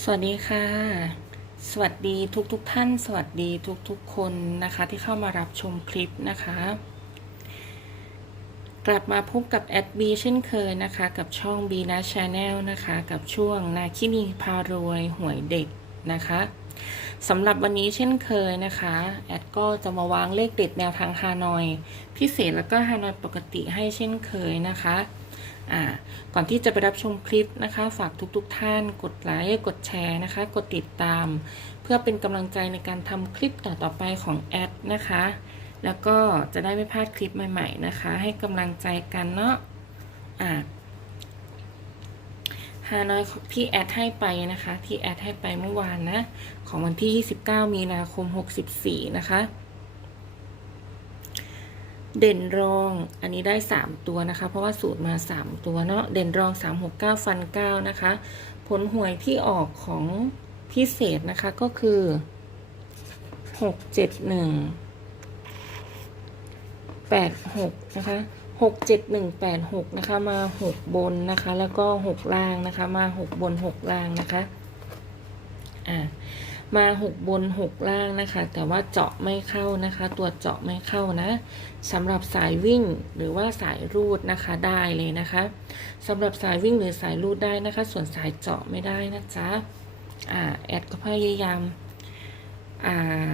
สวัสดีค่ะ สวัสดีทุกทุกท่าน สวัสดีทุกทุกคนนะคะที่เข้ามารับชมคลิปนะคะ กลับมาพบกับแอดบีเช่นเคยนะคะ กับช่องบีนาชาแนลนะคะ กับช่วงนาคินีพารวยหวยเด็กนะคะสำหรับวันนี้เช่นเคยนะคะ แอดก็จะมาวางเลขเด็ดแนวทางฮานอย พิเศษแล้วก็ฮานอยปกติให้เช่นเคยนะคะ อ่าก่อนที่จะไปรับชมคลิปนะคะ ฝากทุกๆทท่านกดไลค์กดแชร์นะคะ กดติดตาม เพื่อเป็นกำลังใจในการทำคลิปต่อๆไปของแอดนะคะ แล้วก็จะได้ไม่พลาดคลิปใหม่ ๆนะคะ ให้กำลังใจกันเนาะอ่าฮานอยที่แอดให้ไปนะคะ ที่แอดให้ไปเมื่อวานนะ ของวันที่ 29 มีนาคม 64 นะคะ เด่นรองอันนี้ได้ 3 ตัวนะคะ เพราะว่าสูตรมา 3 ตัวเนาะเด่นรอง 369 ฟัน 9 นะคะ ผลหวยที่ออกของพิเศษนะคะก็คือ 671 86 นะคะ 67186 นะคะ มา 6 บนนะคะ แล้วก็ 6 ล่างนะคะ มา 6 บน 6 ล่างนะคะ อ่า มาหกบนหกล่างนะคะ แต่ว่าเจาะไม่เข้านะคะ ตัวเจาะไม่เข้านะสำหรับสายวิ่งหรือว่าสายรูดนะคะได้เลยนะคะสำหรับสายวิ่งหรือสายรูดได้นะคะ ส่วนสายเจาะไม่ได้นะจ๊ะอ่าแอดก็พยายามอ่า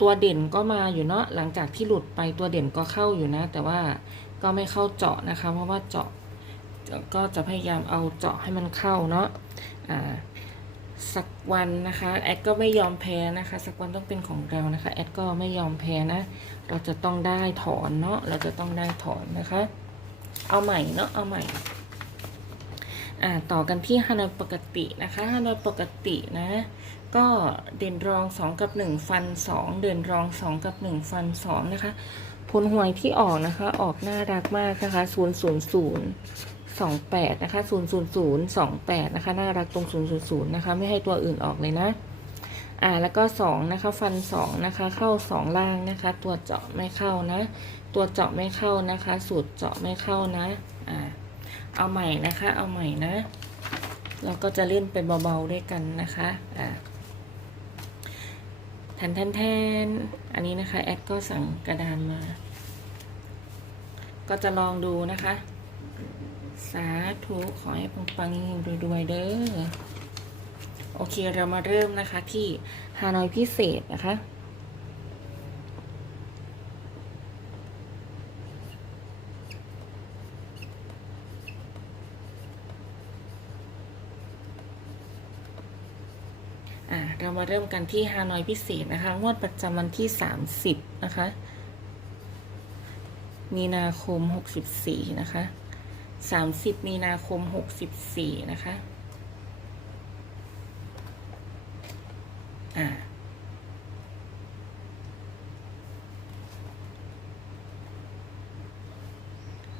ตัวเด่นก็มาอยู่เนาะหลังจากที่หลุดไปตัวเด่นก็เข้าอยู่นะ แต่ว่าก็ไม่เข้าเจาะนะคะ เพราะว่าเจาะก็จะพยายามเอาเจาะให้มันเข้าเนาะอ่า สักวันนะคะแอดก็ไม่ยอมแพ้นะคะ สักวันต้องเป็นของเรานะคะแอดก็ไม่ยอมแพ้นะ เราจะต้องได้ถอนเนาะเราจะต้องได้ถอนนะคะ เอาใหม่เนาะเอาใหม่อ่าต่อกันที่ฮานอยปกตินะคะฮานอยปกตินะ ก็เด่นรอง 2 กับ 1 ฟัน 2 เด่นรอง 2 กับ 1 ฟัน 2 นะคะผลหวยที่ออกนะคะ ออกน่ารักมากนะคะ 0 0 0 2 8 นะคะ 0 0 0 2 8 นะคะ น่ารักตรง 0 0 0 นะคะ ไม่ให้ตัวอื่นออกเลยนะ อ่า แล้วก็ 2 นะคะ ฟัน 2 นะคะ เข้า 2 ล่างนะคะ ตัวเจาะไม่เข้านะ ตัวเจาะไม่เข้านะคะ สูตรเจาะไม่เข้านะ อ่า เอาใหม่นะคะ เอาใหม่นะ เราก็จะเล่นไปเบาๆด้วยกันนะคะ อ่าแทนแทนแทนอันนี้นะคะ แอดก็สั่งกระดานมา ก็จะลองดูนะคะ สาธุขอให้ปังๆยิ่งรวยๆเด้อ โอเคเรามาเริ่มนะคะที่ฮานอยพิเศษนะคะอ่าเรามาเริ่มกันที่ฮานอยพิเศษนะคะ งวดประจำวันที่ 30 นะคะ มีนาคม 64 นะคะ สามสิบมีนาคม64นะคะ อ่า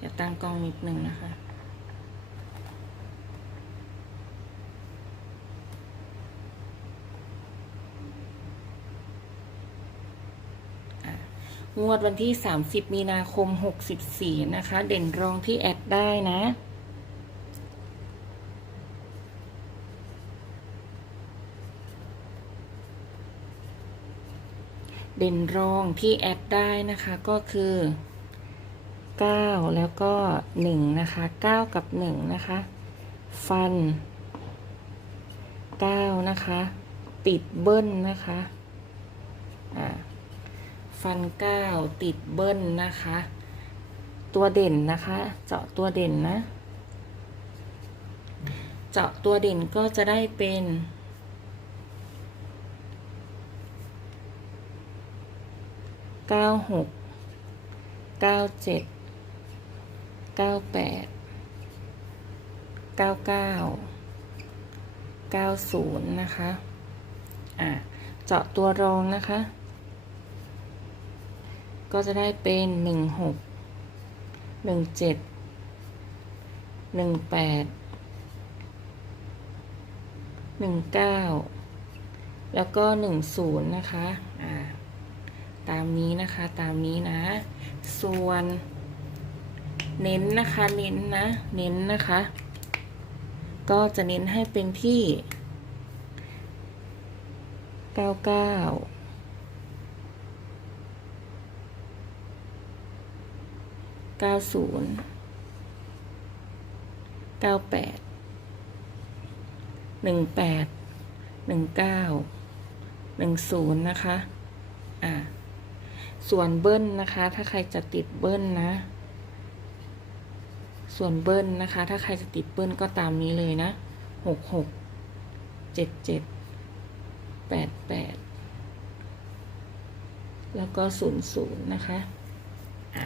อย่าตั้งกล้องนิดนึงนะคะ งวดวันที่ 30 มีนาคม 64 นะคะ เด่นรองที่แอดได้นะเด่นรองที่แอดได้นะคะก็คือ 9 แล้วก็ 1 นะคะ 9 กับ 1 นะคะ ฟัน 9 นะคะ ติดเบิ้ลนะคะ อ่า ฟันเก้าติดเบิ้ลนะคะ ตัวเด่นนะคะ เจาะตัวเด่นนะ เจาะตัวเด่นก็จะได้เป็นเก้าหกเก้าเจ็ดเก้าแปดเก้าเก้าเก้าศูนย์นะคะ อะ เจาะตัวรองนะคะ ก็จะได้เป็นหนึ่งหกหนึ่งเจ็ดหนึ่งแปดหนึ่งเก้าแล้วก็หนึ่งศูนย์นะคะอ่าตามนี้นะคะตามนี้นะ ส่วนเน้นนะคะเน้นนะ เน้นนะคะ ก็จะเน้นให้เป็นที่เก้าเก้า เก้าศูนย์เก้าแปดหนึ่งแปดหนึ่งเก้าหนึ่งศูนย์นะคะ อ่า ส่วนเบิ้ลนะคะ ถ้าใครจะติดเบิ้ลนะ ส่วนเบิ้ลนะคะ ถ้าใครจะติดเบิ้ลก็ตามนี้เลยนะหกหกเจ็ดเจ็ดแปดแปดแล้วก็ศูนย์ศูนย์นะคะ อ่า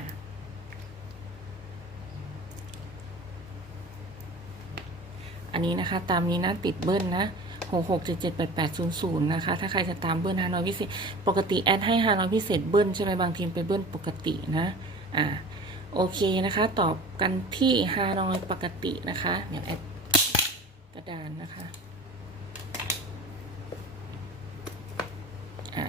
อันนี้นะคะ ตามนี้นะติดเบิ้ลนะหกหกเจ็ดเจ็ดแปดแปดศูนย์ศูนย์นะคะ ถ้าใครจะตามเบิ้ลฮานอยพิเศษ ปกติแอดให้ฮานอยพิเศษเบิ้ลใช่ไหมบางทีเป็นเบิ้ลปกตินะ อ่า โอเคนะคะ ตอบกันที่ฮานอยปกตินะคะ เดี๋ยวแอดกระดานนะคะ อ่า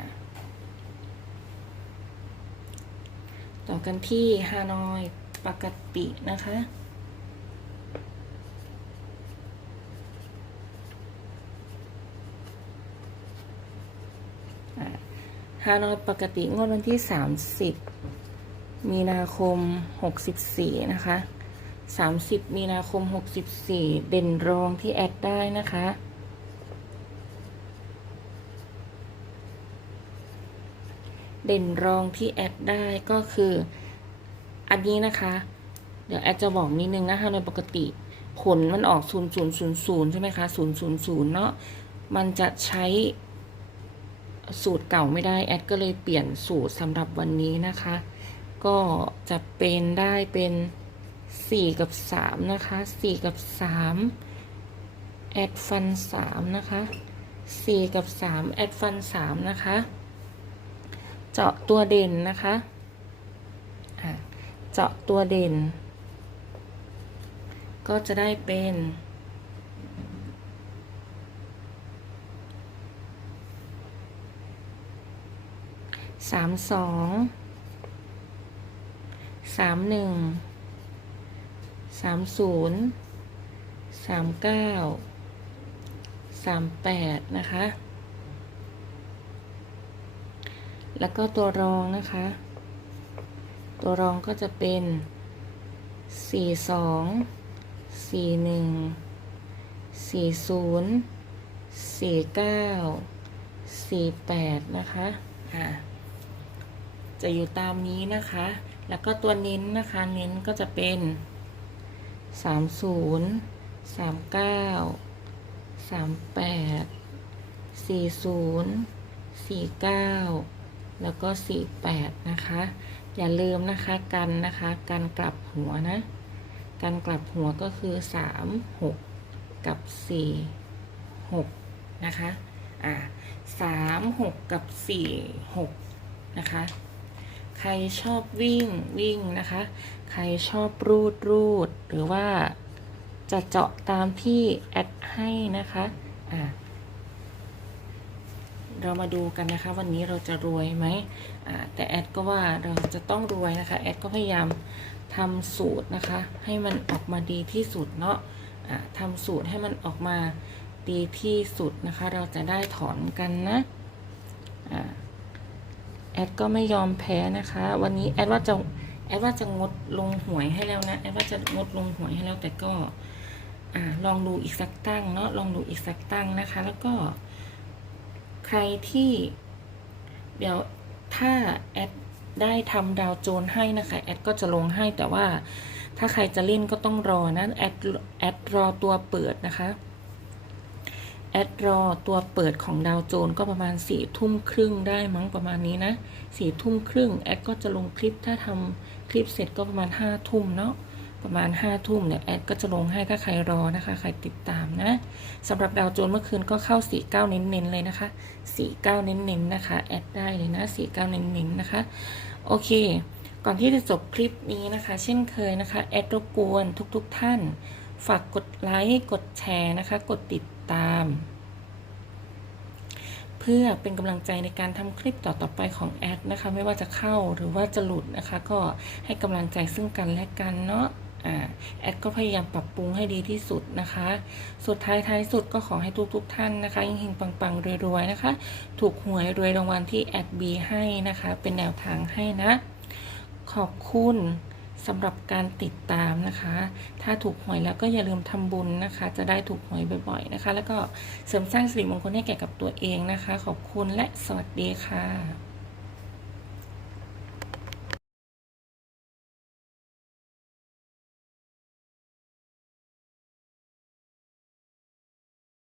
ต่อกันที่ฮานอยปกตินะคะ ฮานอยปกติงวดวันที่ 30 มีนาคม 64 นะคะ 30 มีนาคม 64 เด่นรองที่แอดได้นะคะเด่นรองที่แอดได้ก็คือ อันนี้นะคะ เดี๋ยวแอดจะบอกนิดนึงนะคะในปกติผลมันออก 0000 ใช่ไหมคะ 000 เนาะมันจะใช้ สูตรเก่าไม่ได้แอดก็เลยเปลี่ยนสูตรสำหรับวันนี้นะคะ ก็จะเป็นได้เป็น 4 กับ 3 นะคะ 4 กับ 3 แอดฟัน 3 นะคะ 4 กับ 3 แอดฟัน 3 นะคะ เจาะตัวเด่นนะคะอะเจาะตัวเด่น ก็จะได้เป็น สามสองสามหนึ่งสามศูนย์สามเก้าสามแปดนะคะ แล้วก็ตัวรองนะคะ ตัวรองก็จะเป็นสี่สองสี่หนึ่งสี่ศูนย์สี่เก้าสี่แปดนะคะ อ่า จะอยู่ตามนี้นะคะ แล้วก็ตัวเน้นนะคะ เน้นก็จะเป็นสามศูนย์สามเก้าสามแปดสี่ศูนย์สี่เก้าแล้วก็สี่แปดนะคะ อย่าลืมนะคะกันนะคะกันกลับหัวนะกันกลับหัวก็คือสามหกกับสี่หกนะคะ อ่าสามหกกับสี่หกนะคะ ใครชอบวิ่งวิ่งนะคะ ใครชอบรูดรูด หรือว่าจะเจาะตามที่แอดให้นะคะอ่าเรามาดูกันนะคะ วันนี้เราจะรวยไหมอ่าแต่แอดก็ว่าเราจะต้องรวยนะคะ แอดก็พยายามทำสูตรนะคะ ให้มันออกมาดีที่สุดเนาะอ่าทำสูตรให้มันออกมาดีที่สุดนะคะ เราจะได้ถอนกันนะอ่า แอดก็ไม่ยอมแพ้นะคะ วันนี้แอดว่าจะแอดว่าจะงดลงหวยให้แล้วนะแอดว่าจะงดลงหวยให้แล้วแต่ก็อ่าลองดูอีกสักตั้งเนาะลองดูอีกสักตั้งนะคะ แล้วก็ ใครที่เดี๋ยวถ้าแอดได้ทำดาวโจนให้นะคะแอดก็จะลงให้แต่ว่าถ้าใครจะเล่นก็ต้องรอนะแอดแอดรอตัวเปิดนะคะ แอดรอตัวเปิดของดาวโจนก็ประมาณสี่ทุ่มครึ่งได้มั้งประมาณนี้นะสี่ทุ่มครึ่งแอดก็จะลงคลิปถ้าทำคลิปเสร็จก็ประมาณห้าทุ่มเนาะประมาณห้าทุ่มเนี่ยแอดก็จะลงให้ถ้าใครรอนะคะ ใครติดตามนะสำหรับดาวโจนเมื่อคืนก็เข้าสี่เก้าเน้นๆเลยนะคะสี่เก้าเน้นๆนะคะแอดได้เลยนะสี่เก้าเน้นๆนะคะ โอเค ก่อนที่จะจบคลิปนี้นะคะ เช่นเคยนะคะแอดรบกวนทุกๆทท่าน ฝากกดไลค์กดแชร์นะคะ กดติด ตาม เพื่อเป็นกำลังใจในการทำคลิปต่อๆไปของแอดนะคะ ไม่ว่าจะเข้าหรือว่าจะหลุดนะคะ ก็ให้กำลังใจซึ่งกันและกันเนาะแอดก็พยายามปรับปรุงให้ดีที่สุดนะคะ สุดท้ายท้ายสุดก็ขอให้ทุกทุกๆท่านนะคะเฮงปังๆรวยๆนะคะ ถูกหวยรวยรางวัลที่แอดบีให้นะคะ เป็นแนวทางให้นะ ขอบคุณ สำหรับการติดตามนะคะ ถ้าถูกหวยแล้วก็อย่าลืมทำบุญนะคะ จะได้ถูกหวยบ่อยๆนะคะ แล้วก็เสริมสร้างสิริมงคลให้แก่กับตัวเองนะคะ ขอบคุณและสวัสดีค่ะ